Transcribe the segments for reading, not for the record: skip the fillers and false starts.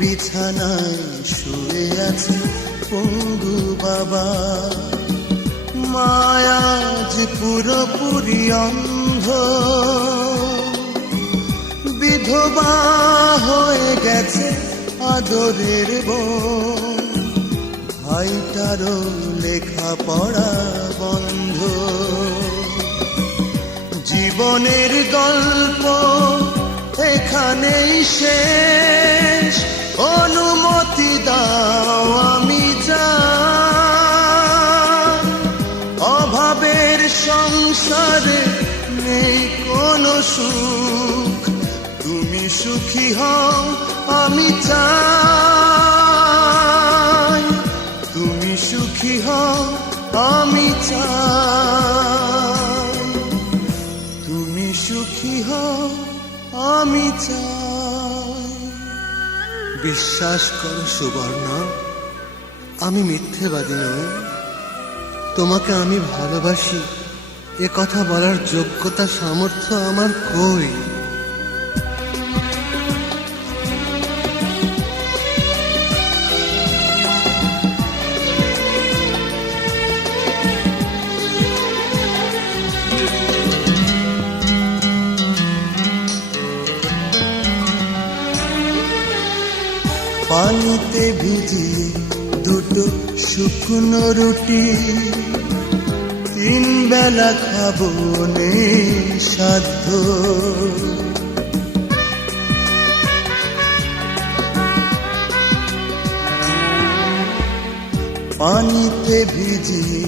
বিছানায় শুয়ে আছে পঙ্গু বাবা, মায়াজ পুরোপুরি অন্ধ, বিধবা হয়ে গেছে আদরের বোন, ভাইটারও লেখাপড়া বন্ধ। জীবনের গল্প এখানেই শেষ, অনুমতি দাও আমি যাই। অভাবের সংসারে নেই কোনো সুখ, তুমি সুখী হও আমি চাই, তুমি সুখী হও আমি চাই, তুমি সুখী হও আমি চাই। বিশ্বাস করো সুবর্ণা, আমি মিথ্যেবাদী নই। তোমাকে আমি ভালোবাসি এ কথা বলার যোগ্যতা সামর্থ্য আমার কই। পানিতে ভিজিয়ে দুটো শুকনো রুটি, তিন বেলা খাবো নেই সাধ্য। পানিতে ভিজিয়ে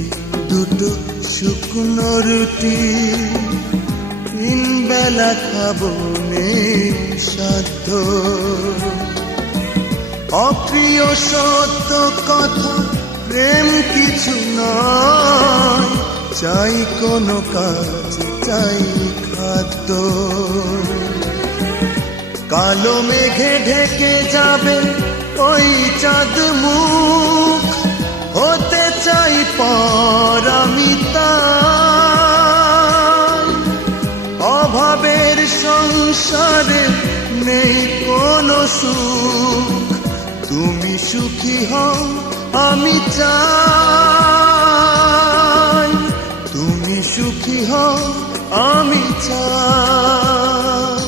দুটো শুকনো রুটি, তিন বেলা খাবো নেই সাধ্য। অপ্রিয় সত্য কথা প্রেম কিছু নয়, চাই কোনো কাজ চাই খাদ্য। কালো মেঘে ঢেকে যাবে ওই চাঁদ মুখ, হতে চাই পরামিতা। অভাবের সংসারে নেই কোনো সুখ, তুমি সুখী হও আমি চাই, তুমি সুখী হও আমি চাই,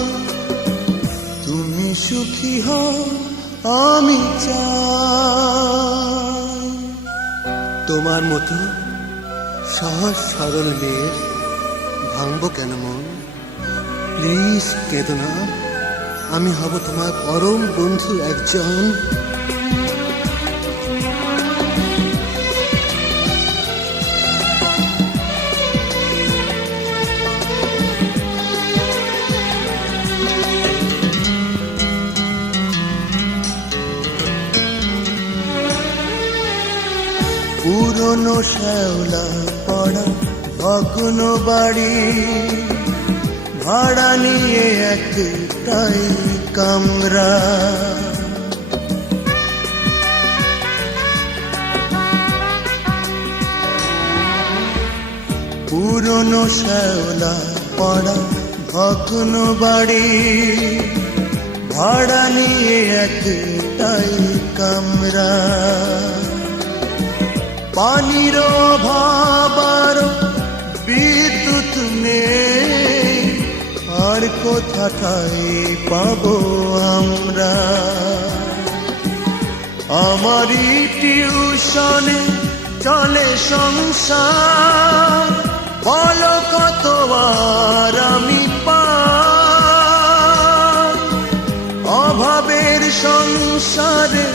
তুমি সুখী হও আমি চাই। তোমার মতো সহজ সরল মেয়ের ভাঙবো কেন মন? প্লিজ কেঁদো না, আমি হব তোমার পরম বন্ধু একজন। পুরনো শ্যাওলা পড়া ভগ্ন বাড়ি, ভাড়া নিয়ে একটাই কামরা। পুরনো শ্যাওলা পড়া ভগ্ন বাড়ি, ভাড়া নিয়ে একটাই কামরা। পানির অভাব আর বিদ্যুৎ নেই, আর কোথায় পাবো আমরা? আমারই টিউশনে চলে সংসার, বলো কতবার আমি পাই। অভাবের সংসারে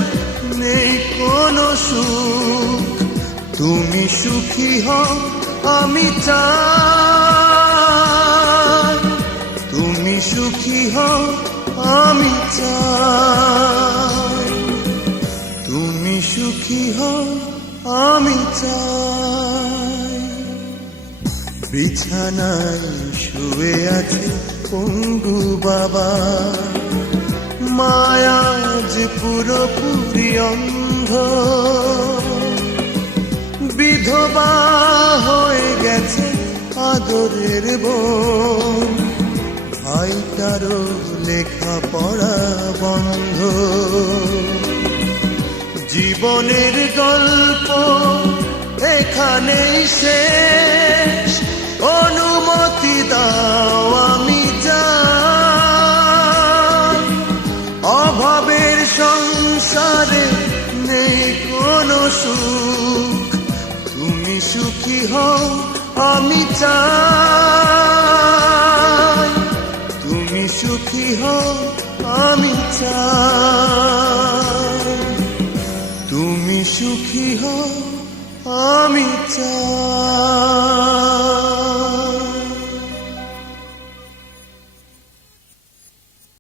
নেই কোনো সুখ, তুমি সুখী হও আমি চাই, তুমি সুখী হও আমি চাই, তুমি সুখী হও আমি চাই। বিছানায় শুয়ে আছে পঙ্গু বাবা, মায়াজ পুরোপুরি অন্ধ, বিধবা হয়ে গেছে আদরের বোন, ভাইটারও লেখাপড়া বন্ধ। জীবনের গল্প এখানেই শেষ, অনুমতি দাও আমি যাই। অভাবের সংসারে নেই কোনো সুখ, তুমি সুখী হও আমি চাই, তুমি সুখী হও আমি চাই, তুমি সুখী হও আমি চাই।